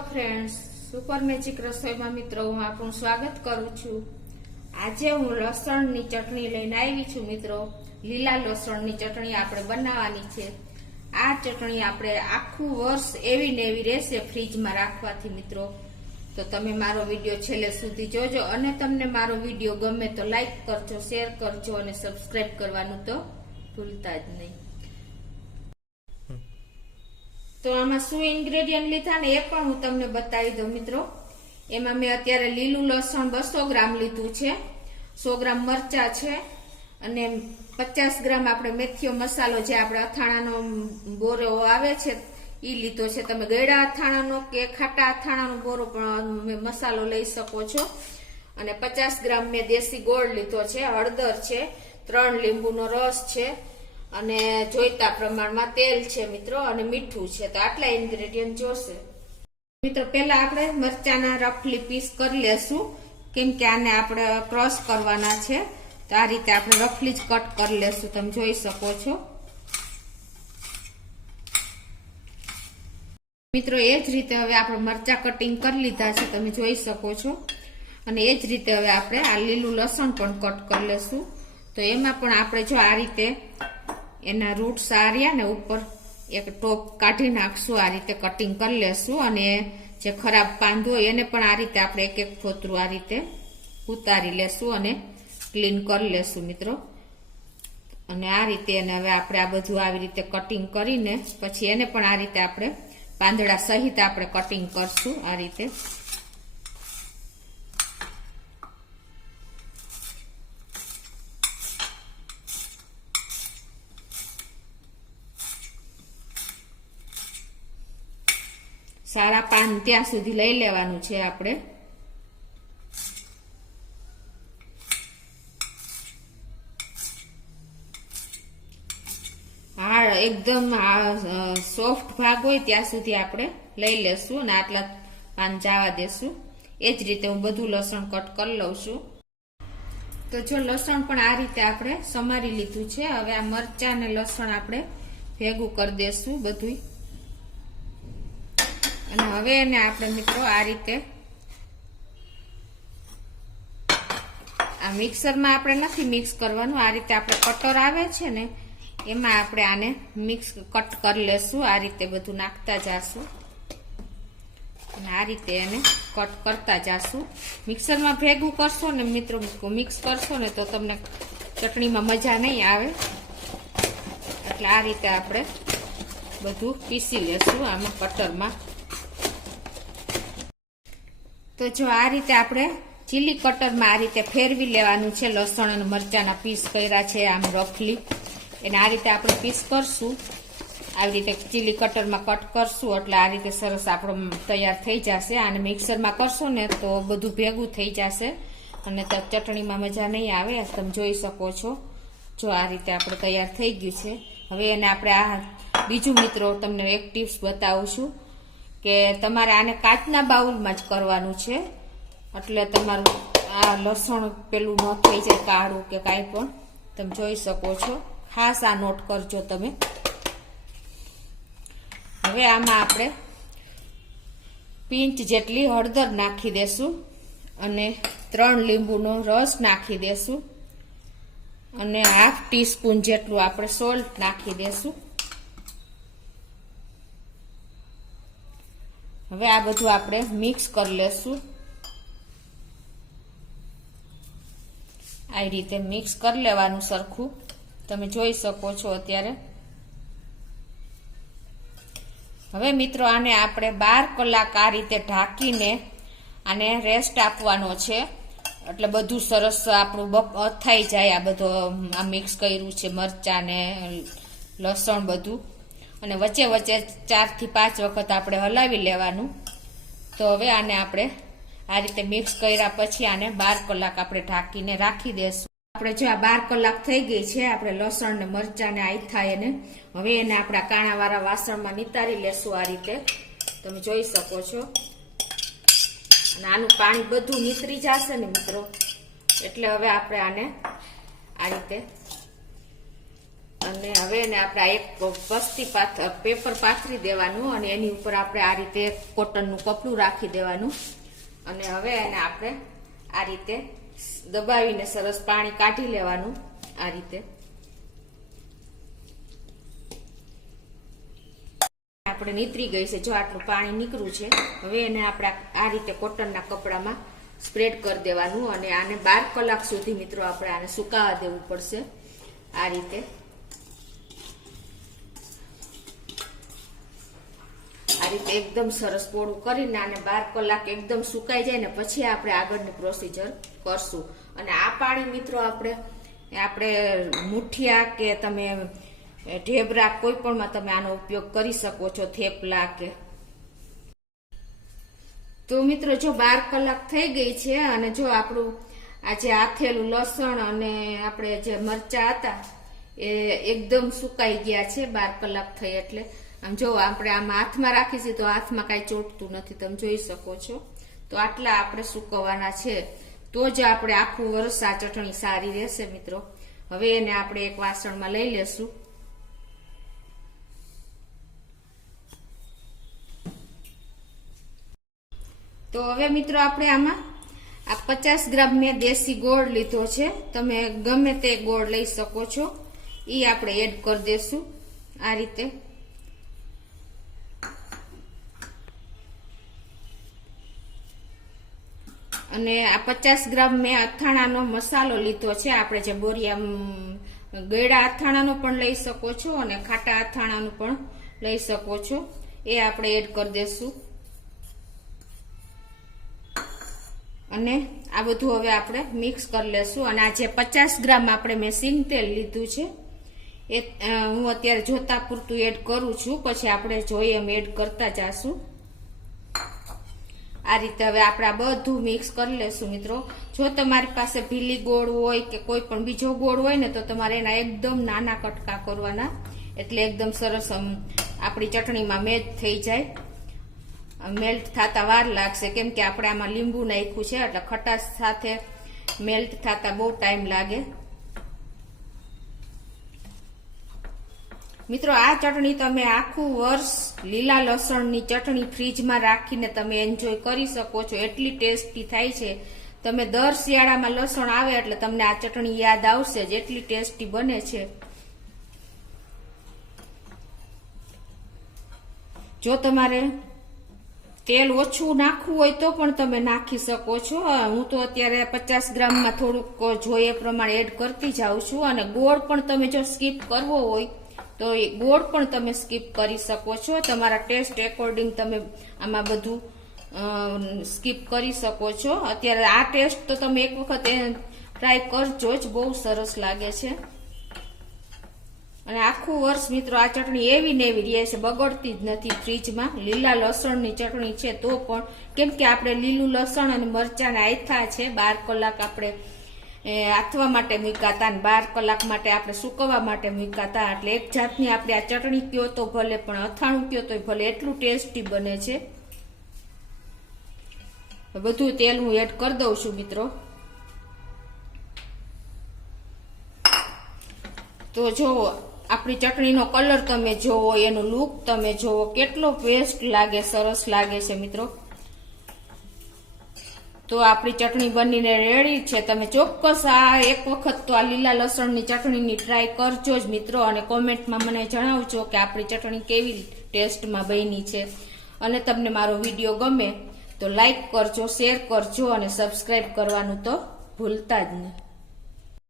Hello friends, super magic રસોઈમાં મિત્રો હું આપનું સ્વાગત કરું છું। આજે હું લસણની ચટણી લઈને આવી છું મિત્રો। લીલા લસણની ચટણી આપણે બનાવવાની છે। આ ચટણી આપણે આખું વર્ષ એવી ને એવી રહેશે ફ્રીજમાં રાખવાથી મિત્રો। તો તમે મારો વિડીયો છેલ્લે સુધી જોજો અને તમને મારો વિડીયો ગમે તો લાઈક કરજો, શેર કરજો અને સબસ્ક્રાઇબ કરવાનું તો ભૂલતા જ નહીં। તો આમાં શું ઇન્ગ્રેડિયન્ટ લીધા ને એ પણ હું તમને બતાવી દઉં મિત્રો। એમાં મેં અત્યારે લીલું લસણ 200 ગ્રામ લીધું છે, 100 ગ્રામ મરચા છે અને 50 ગ્રામ આપણે મેથીયો મસાલો જે આપણે અથાણાનો બોરો આવે છે ઈ લીધો છે। તમે ગળ્યા અથાણાનો કે ખાટા અથાણાનો બોરો પણ મસાલો લઈ શકો છો। અને 50 ગ્રામ મેં દેશી ગોળ લીધો છે, હળદર છે, 3 લીંબુનો રસ છે અને જોઈતા પ્રમાણમાં તેલ છે મિત્રો અને મીઠું છે। તો આટલા ઇન્ગ્રેડિયન્ટ જોશે મિત્રો। પહેલા આપણે મરચાના રફલી પીસ કરી લેશું, કેમ કે આને આપણે ક્રશ કરવાના છે। તો આ રીતે આપણે રફલી જ કટ કરી લેશું, તમે જોઈ શકો છો મિત્રો। એ જ રીતે હવે આપણે મરચા કટિંગ કરી લીધા છે, તમે જોઈ શકો છો। અને એ જ રીતે હવે આપણે આ લીલું લસણ પણ કટ કરી લેશું। તો એમાં પણ આપણે જો આ રીતે એના રૂટ સાર્યા ને ઉપર એક ટોપ કાઢી નાખશું, આ રીતે કટિંગ કરી લેશું। અને જે ખરાબ પાંદ હોય એને પણ આ રીતે આપણે એક એક ફોતરું આ રીતે ઉતારી લેશું અને ક્લીન કરી લેશું મિત્રો। અને આ રીતે એને હવે આપણે આ બધું આવી રીતે કટિંગ કરીને પછી એને પણ આ રીતે આપણે પાંદડા સહિત આપણે કટિંગ કરશું આ રીતે। સારા પાન ત્યાં સુધી લઈ લેવાનું છે આપણે। હા, એકદમ સોફ્ટ ભાગ હોય ત્યાં સુધી આપણે લઈ લેશું અને આટલા પાન જવા દેશું। એ જ રીતે હું બધું લસણ કટ કરી લઉં છું। તો જો લસણ પણ આ રીતે આપણે સમારી લીધું છે। હવે આ મરચાં અને લસણ આપણે ભેગું કરી દેશું બધું। અને હવે એને આપણે મિત્રો આ રીતે આ મિક્સરમાં આપણે નથી મિક્સ કરવાનું, આ રીતે આપણે કટર આવે છે ને એમાં આપણે આને મિક્સ કટ કરી લેશું। આ રીતે બધું નાખતા જાશું અને આ રીતે એને કટ કરતા જાશું। મિક્સરમાં ભેગું કરશો ને મિત્રો, મિક્સ કરશો ને તો તમને ચટણીમાં મજા નહીં આવે, એટલે આ રીતે આપણે બધું પીસી લેશું આમાં કટરમાં। તો જો આ રીતે આપણે ચીલી કટરમાં આ રીતે ફેરવી લેવાનું છે। લસણ અને મરચાના પીસ કર્યા છે આમ રફલી, એને આ રીતે આપણે પીસ કરશું, આવી રીતે ચીલી કટરમાં કટ કરશું એટલે આ રીતે સરસ આપણો તૈયાર થઈ જશે। આને મિક્સરમાં કરશો ને તો બધું ભેગું થઈ જશે અને ચટણીમાં મજા નહીં આવે, તમે જોઈ શકો છો। જો આ રીતે આપણે તૈયાર થઈ ગયું છે। હવે એને આપણે આ બીજું મિત્રો તમને એક ટિપ્સ બતાવું છું કે તમારે આને કાચના બાઉલમાં જ કરવાનું છે, એટલે તમારું આ લસણ પેલું ન થઈ જાય કાળું કે કાંઈ પણ, તમે જોઈ શકો છો। ખાસ આ નોટ કરજો તમે। હવે આમાં આપણે પિંચ જેટલી હળદર નાખી દેશું અને 3 લીંબુનો રસ નાખી દેશું અને ½ ટીસ્પૂન જેટલું આપણે સોલ્ટ નાખી દેશું। હવે આ બધું આપણે મિક્સ કરી લેશું, આ રીતે મિક્સ કરી લેવાનું સરખું, તમે જોઈ શકો છો અત્યારે। હવે મિત્રો આને આપણે 12 કલાક આ રીતે ઢાંકીને આને રેસ્ટ આપવાનો છે, એટલે બધું સરસ આપણું અથાઈ જાય। આ બધું આ મિક્સ કર્યું છે મરચાં ને લસણ બધું, અને વચ્ચે વચ્ચે 4 થી 5 વખત આપણે હલાવી લેવાનું। તો હવે આને આપણે આ રીતે મિક્સ કર્યા પછી આને 12 કલાક આપણે ઢાંકીને રાખી દેશું। આપણે જો આ 12 કલાક થઈ ગઈ છે, આપણે લસણ ને મરચાં ને આથાય એને હવે એને આપણા કાણાવાળા વાસણમાં નિતારી લેશું આ રીતે, તમે જોઈ શકો છો। અને આનું પાણી બધું નીતરી જશે ને મિત્રો, એટલે હવે આપણે આને આ રીતે અને હવે એને આપણે એક પેપર પાથરી દેવાનું અને એની ઉપર આપણે આ રીતે કોટનનું કપડું રાખી દેવાનું અને હવે એને આપણે આ રીતે દબાવીને સરસ પાણી કાઢી લેવાનું. આ રીતે આપણે નીતરી ગઈ છે, જો આટલું પાણી નીકળ્યું છે. હવે એને આપણે આ રીતે કોટનના કપડામાં સ્પ્રેડ કરી દેવાનું અને આને 12 કલાક સુધી મિત્રો આપણે આને સુકાવા દેવું પડશે. આ રીતે એકદમ સરસ પોળું કરીને આને 12 કલાક એકદમ સુકાઈ જાય ને પછી આપણે આગળની પ્રોસીજર કરશું. અને આ પાણી મિત્રો આપણે મુઠિયા કે તમે ઢેબરા કોઈ પણમાં તમે આનો ઉપયોગ કરી શકો છો, થેપલા કે. તો મિત્રો જો 12 કલાક થઈ ગઈ છે અને જો આપણું આ જે આથેલું લસણ અને આપણે જે મરચા હતા એ એકદમ સુકાઈ ગયા છે 12 કલાક થઈ. એટલે આમ જો આપણે આમાં હાથમાં રાખીશું તો હાથમાં કાંઈ ચોટતું નથી, તમે જોઈ શકો છો. તો આટલા આપણે સુકવવાના છે તો જ આપણે આખું વર્ષ આ ચટણી સારી રહેશે મિત્રો. હવે એને આપણે એક વાસણમાં લઈ લેશું. તો હવે મિત્રો આપણે આમાં આ 50 ગ્રામ મેં દેશી ગોળ લીધો છે, તમે ગમે તે ગોળ લઈ શકો છો. એ આપણે એડ કરી દેશું આ રીતે. અને આ 50 ગ્રામ મેં અથાણાનો મસાલો લીધો છે. આપણે જે બોરિયા ગળા અથાણાનો પણ લઈ શકો છો અને ખાટા અથાણાનું પણ લઈ શકો છો. એ આપણે એડ કરી દેશું. અને આ બધું હવે આપણે મિક્સ કરી લેશું. અને આ જે 50 ગ્રામ આપણે મેં સિંગ તેલ લીધું છે એ હું અત્યારે જોતા પૂરતું એડ કરું છું, પછી આપણે જોઈએ એમ એડ કરતા જાશું. આ રીતે હવે આપણે આ બધું મિક્સ કરી લેશું મિત્રો. જો તમારી પાસે ભીલી ગોળ હોય કે કોઈ પણ બીજો ગોળ હોય ને તો તમારે એના એકદમ નાના કટકા કરવાના, એટલે એકદમ સરસ આપણી ચટણીમાં મેચ થઈ જાય. મેલ્ટ થતા વાર લાગશે કેમ કે આપણે આમાં લીંબુ નાખ્યું છે એટલે ખટાશ સાથે મેલ્ટ થતા બહુ ટાઈમ લાગે. મિત્રો આ ચટણી તમે આખું વર્ષ લીલા લસણની ચટણી ફ્રીજમાં રાખીને તમે એન્જોય કરી શકો છો, એટલી ટેસ્ટી થાય છે. તમે દર શિયાળામાં લસણ આવે એટલે તમને આ ચટણી યાદ આવશે જ, એટલી ટેસ્ટી બને છે. જો તમારે તેલ ઓછું નાખવું હોય તો પણ તમે નાખી શકો છો. હું તો અત્યારે 50 ગ્રામમાં થોડુંક જોઈએ પ્રમાણે એડ કરતી જાઉં છું. અને ગોળ પણ તમે જો સ્કીપ કરવો હોય તો એ ગોળ પણ તમે સ્કીપ કરી શકો છો. તમારા ટેસ્ટ એકોર્ડિંગ તમે આમાં બધું સ્કીપ કરી શકો છો. અત્યારે આ ટેસ્ટ તો તમે એક વખત ટ્રાય કરજો જ, બહુ સરસ લાગે છે. અને આખું વર્ષ મિત્રો આ ચટણી એવી ને એવી રહે છે, બગડતી જ નથી ફ્રીજમાં. લીલા લસણની ચટણી છે તો પણ, કેમ કે આપણે લીલું લસણ અને મરચાંના આથા છે 12 કલાક આપણે આથવા માટે મૂક્યા હતા અને 12 કલાક માટે આપણે સુકવવા માટે મૂક્યા હતા. એટલે એક જાતની આપણે આ ચટણી કયો તો ભલે પણ અથાણું કયો તો ભલે, એટલું ટેસ્ટી બને છે. બધું તેલ હું એડ કરી દઉં છું મિત્રો. તો જો આપણી ચટણીનો કલર તમે જોવો, એનો લુક તમે જોવો, કેટલો બેસ્ટ લાગે, સરસ લાગે છે મિત્રો. તો આપણી ચટણી બનીને રેડી છે. તમે ચોક્કસ આ એક વખત તો આ લીલા લસણની ચટણીની ટ્રાય કરજો જ મિત્રો. અને કોમેન્ટમાં મને જણાવજો કે આપણી ચટણી કેવી ટેસ્ટમાં બની છે. અને તમને મારો વિડીયો ગમે તો લાઈક કરજો, શેર કરજો અને સબસ્ક્રાઈબ કરવાનું તો ભૂલતા જ નહીં.